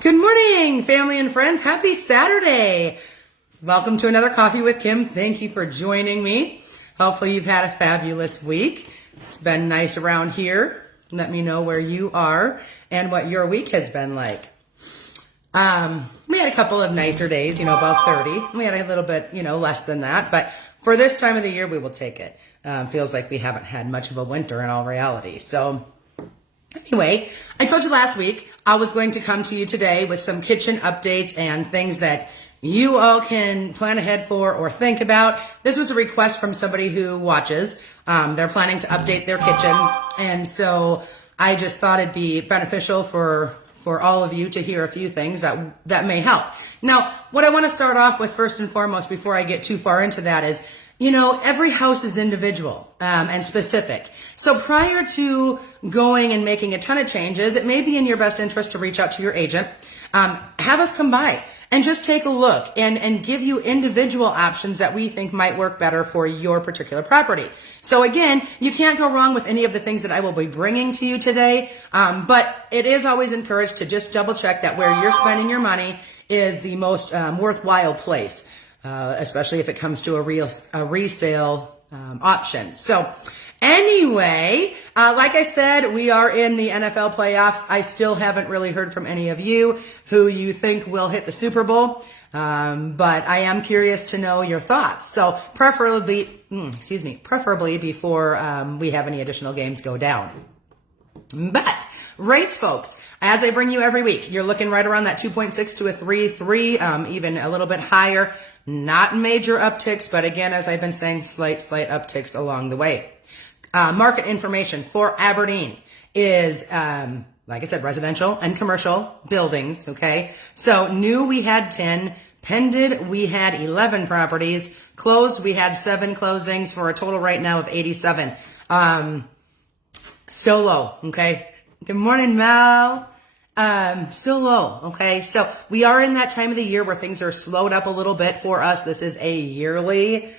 Good morning, family and friends. Happy Saturday. Welcome to another Coffee with Kim. Thank you for joining me. Hopefully you've had a fabulous week. It's been nice around here. Let me know where you are and what your week has been like. We had a couple of nicer days, above 30. We had a little bit, less than that. But for this time of the year, we will take it. Feels like we haven't had much of a winter in all reality. So anyway, I told you last week I was going to come to you today with some kitchen updates and things that you all can plan ahead for or think about. This was a request from somebody who watches. They're planning to update their kitchen. And so I just thought it'd be beneficial for all of you to hear a few things that may help. Now, what I want to start off with first and foremost before I get too far into that is, every house is individual and specific. So prior to going and making a ton of changes, it may be in your best interest to reach out to your agent. Have us come by and just take a look and give you individual options that we think might work better for your particular property. So again, you can't go wrong with any of the things that I will be bringing to you today. But it is always encouraged to just double check that where you're spending your money is the most worthwhile place, especially if it comes to a resale option. So anyway, like I said, we are in the NFL playoffs. I still haven't really heard from any of you who you think will hit the Super Bowl. But I am curious to know your thoughts. So preferably before we have any additional games go down. But rates, folks, as I bring you every week, you're looking right around that 2.6 to a 3.3, even a little bit higher. Not major upticks, but again, as I've been saying, slight upticks along the way. Market information for Aberdeen is, like I said, residential and commercial buildings, okay? So new, we had 10. Pended, we had 11 properties. Closed, we had 7 closings for a total right now of 87. Still low, okay? Good morning, Mel. Still low, okay? So we are in that time of the year where things are slowed up a little bit for us. This is a yearly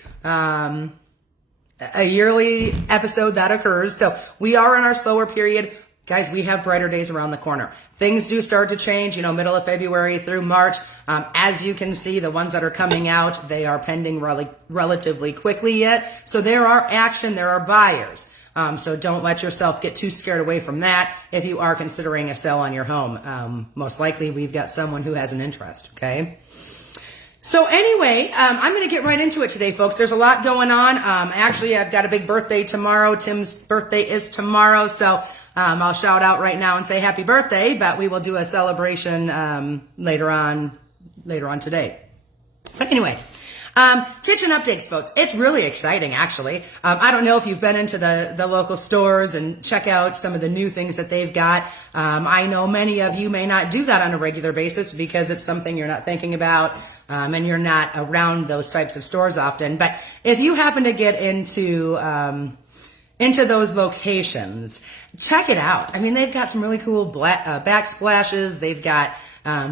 episode that occurs. So we are in our slower period. Guys, we have brighter days around the corner. Things do start to change, middle of February through March. As you can see, the ones that are coming out, they are pending relatively quickly yet. So there are action, there are buyers. So don't let yourself get too scared away from that if you are considering a sale on your home. Most likely we've got someone who has an interest, okay? So anyway, I'm going to get right into it today, folks. There's a lot going on. Actually, I've got a big birthday tomorrow. Tim's birthday is tomorrow. So I'll shout out right now and say happy birthday, but we will do a celebration later on today. But anyway, kitchen updates, folks. It's really exciting, actually. I don't know if you've been into the local stores and check out some of the new things that they've got. I know many of you may not do that on a regular basis because it's something you're not thinking about, and you're not around those types of stores often. But if you happen to get into those locations, check it out. I mean, they've got some really cool backsplashes. They've got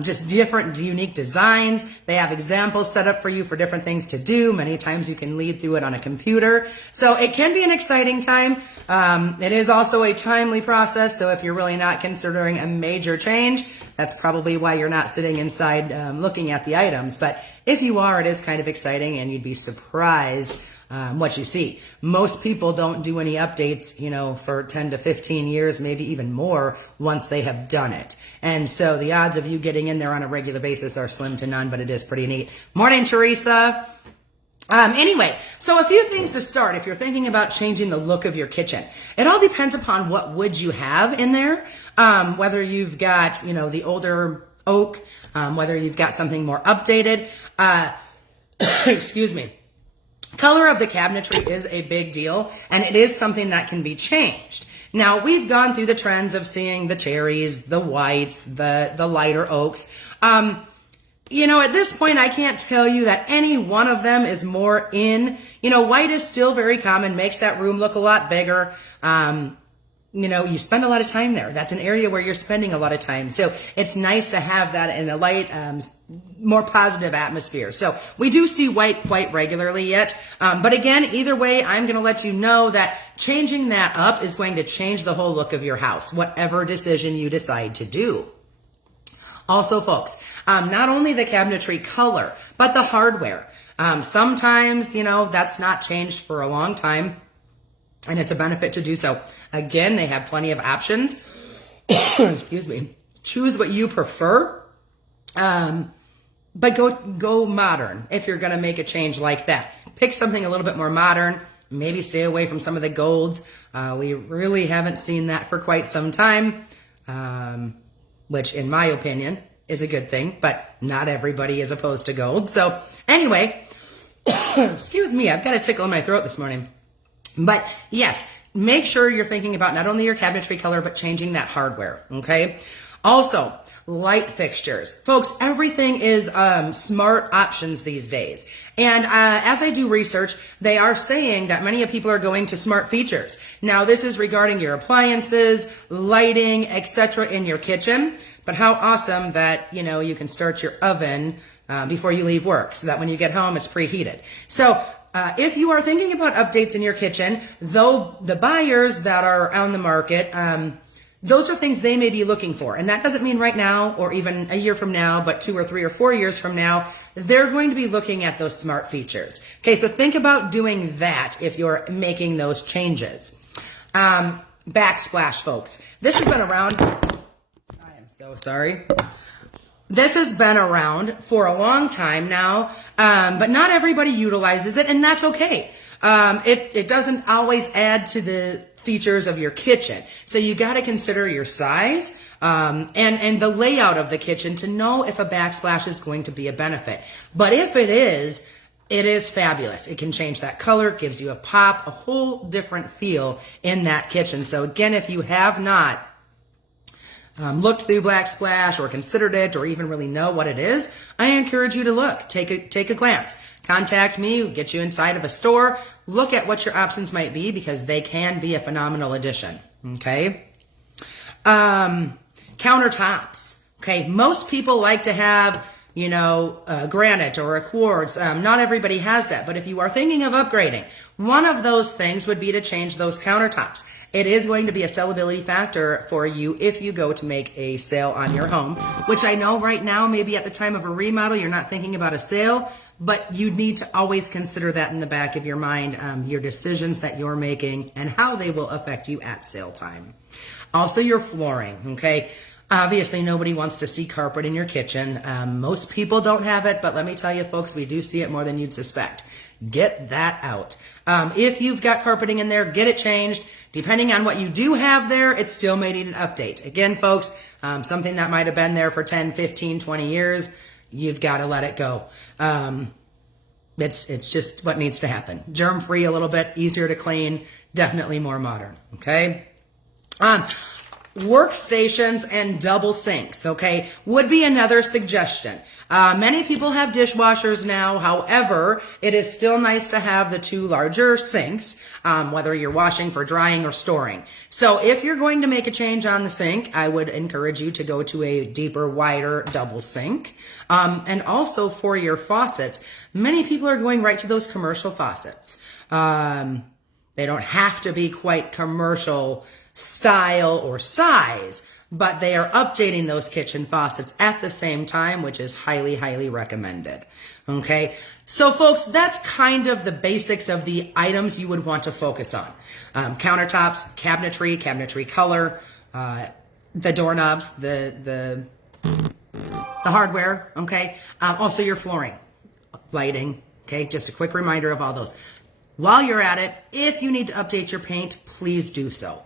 just different unique designs. They have examples set up for you for different things to do. Many times you can lead through it on a computer. So it can be an exciting time. It is also a timely process. So if you're really not considering a major change, that's probably why you're not sitting inside looking at the items. But if you are, it is kind of exciting and you'd be surprised what you see. Most people don't do any updates, for 10 to 15 years, maybe even more once they have done it. And so the odds of you getting in there on a regular basis are slim to none, but it is pretty neat. Morning, Teresa. Anyway, so a few things to start if you're thinking about changing the look of your kitchen. It all depends upon what wood you have in there, whether you've got, the older oak, whether you've got something more updated. Excuse me. Color of the cabinetry is a big deal, and it is something that can be changed. Now, we've gone through the trends of seeing the cherries, the whites, the lighter oaks. At this point, I can't tell you that any one of them is more in. White is still very common, makes that room look a lot bigger. You spend a lot of time there. That's an area where you're spending a lot of time. So it's nice to have that in a light, more positive atmosphere. So we do see white quite regularly yet. But again, either way, I'm going to let you know that changing that up is going to change the whole look of your house, whatever decision you decide to do. Also, folks, not only the cabinetry color, but the hardware. Sometimes, that's not changed for a long time, and it's a benefit to do so. Again, they have plenty of options. Excuse me. Choose what you prefer. But go modern if you're going to make a change like that. Pick something a little bit more modern. Maybe stay away from some of the golds. We really haven't seen that for quite some time, which in my opinion is a good thing, but not everybody is opposed to gold. So anyway, excuse me, I've got a tickle in my throat this morning. But yes, make sure you're thinking about not only your cabinetry color, but changing that hardware, okay? Also, light fixtures. Folks, everything is smart options these days. And as I do research, they are saying that many people are going to smart features. Now, this is regarding your appliances, lighting, etc. in your kitchen. But how awesome that, you can start your oven before you leave work so that when you get home, it's preheated. So if you are thinking about updates in your kitchen, though the buyers that are on the market, those are things they may be looking for. And that doesn't mean right now or even a year from now, but 2 or 3 or 4 years from now, they're going to be looking at those smart features. Okay, so think about doing that if you're making those changes. Backsplash, folks. This has been around. I am so sorry. This has been around for a long time now, but not everybody utilizes it, and that's okay. It doesn't always add to the features of your kitchen. So you got to consider your size and the layout of the kitchen to know if a backsplash is going to be a benefit. But if it is fabulous. It can change that color, gives you a pop, a whole different feel in that kitchen. So again, if you have not looked through Backsplash or considered it or even really know what it is, I encourage you to look. Take a glance. Contact me, get you inside of a store, look at what your options might be because they can be a phenomenal addition. Okay? Countertops. Okay, most people like to have granite or a quartz. Not everybody has that, but if you are thinking of upgrading, one of those things would be to change those countertops. It is going to be a sellability factor for you if you go to make a sale on your home, which I know right now, maybe at the time of a remodel, you're not thinking about a sale, but you need to always consider that in the back of your mind, your decisions that you're making and how they will affect you at sale time. Also, your flooring, okay? Obviously, nobody wants to see carpet in your kitchen. Most people don't have it, but let me tell you, folks, we do see it more than you'd suspect. Get that out. If you've got carpeting in there, get it changed. Depending on what you do have there, it still may need an update. Again, folks, something that might have been there for 10, 15, 20 years, you've got to let it go. It's just what needs to happen. Germ-free a little bit, easier to clean, definitely more modern, okay? Workstations and double sinks, okay, would be another suggestion. Many people have dishwashers now. However, it is still nice to have the 2 larger sinks, whether you're washing for drying or storing. So if you're going to make a change on the sink, I would encourage you to go to a deeper, wider double sink. And also for your faucets, many people are going right to those commercial faucets. They don't have to be quite commercial style or size, but they are updating those kitchen faucets at the same time, which is highly, highly recommended. Okay, so folks, that's kind of the basics of the items you would want to focus on. Countertops, cabinetry color, the doorknobs, the hardware, okay? Also your flooring, lighting, okay? Just a quick reminder of all those. While you're at it, if you need to update your paint, please do so.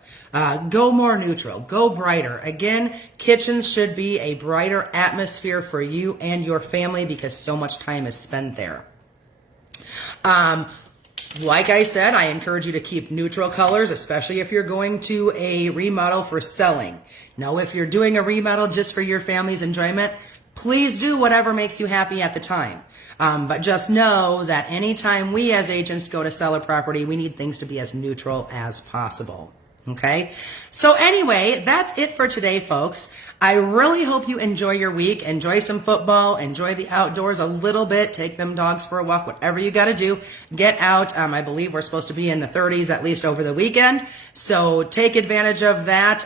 Go more neutral, go brighter. Again, kitchens should be a brighter atmosphere for you and your family because so much time is spent there. Like I said, I encourage you to keep neutral colors, especially if you're going to a remodel for selling. Now, if you're doing a remodel just for your family's enjoyment, please do whatever makes you happy at the time. But just know that anytime we as agents go to sell a property, we need things to be as neutral as possible. Okay? So anyway, that's it for today, folks. I really hope you enjoy your week. Enjoy some football. Enjoy the outdoors a little bit. Take them dogs for a walk, whatever you got to do. Get out. I believe we're supposed to be in the 30s at least over the weekend. So take advantage of that.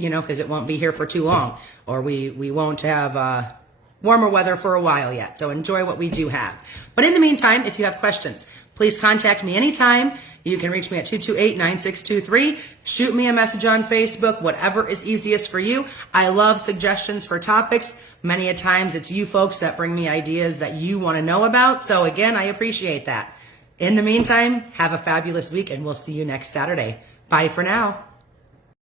because it won't be here for too long, or we won't have warmer weather for a while yet. So enjoy what we do have. But in the meantime, if you have questions, please contact me anytime. You can reach me at 228-9623. Shoot me a message on Facebook, whatever is easiest for you. I love suggestions for topics. Many a times it's you folks that bring me ideas that you want to know about. So again, I appreciate that. In the meantime, have a fabulous week, and we'll see you next Saturday. Bye for now.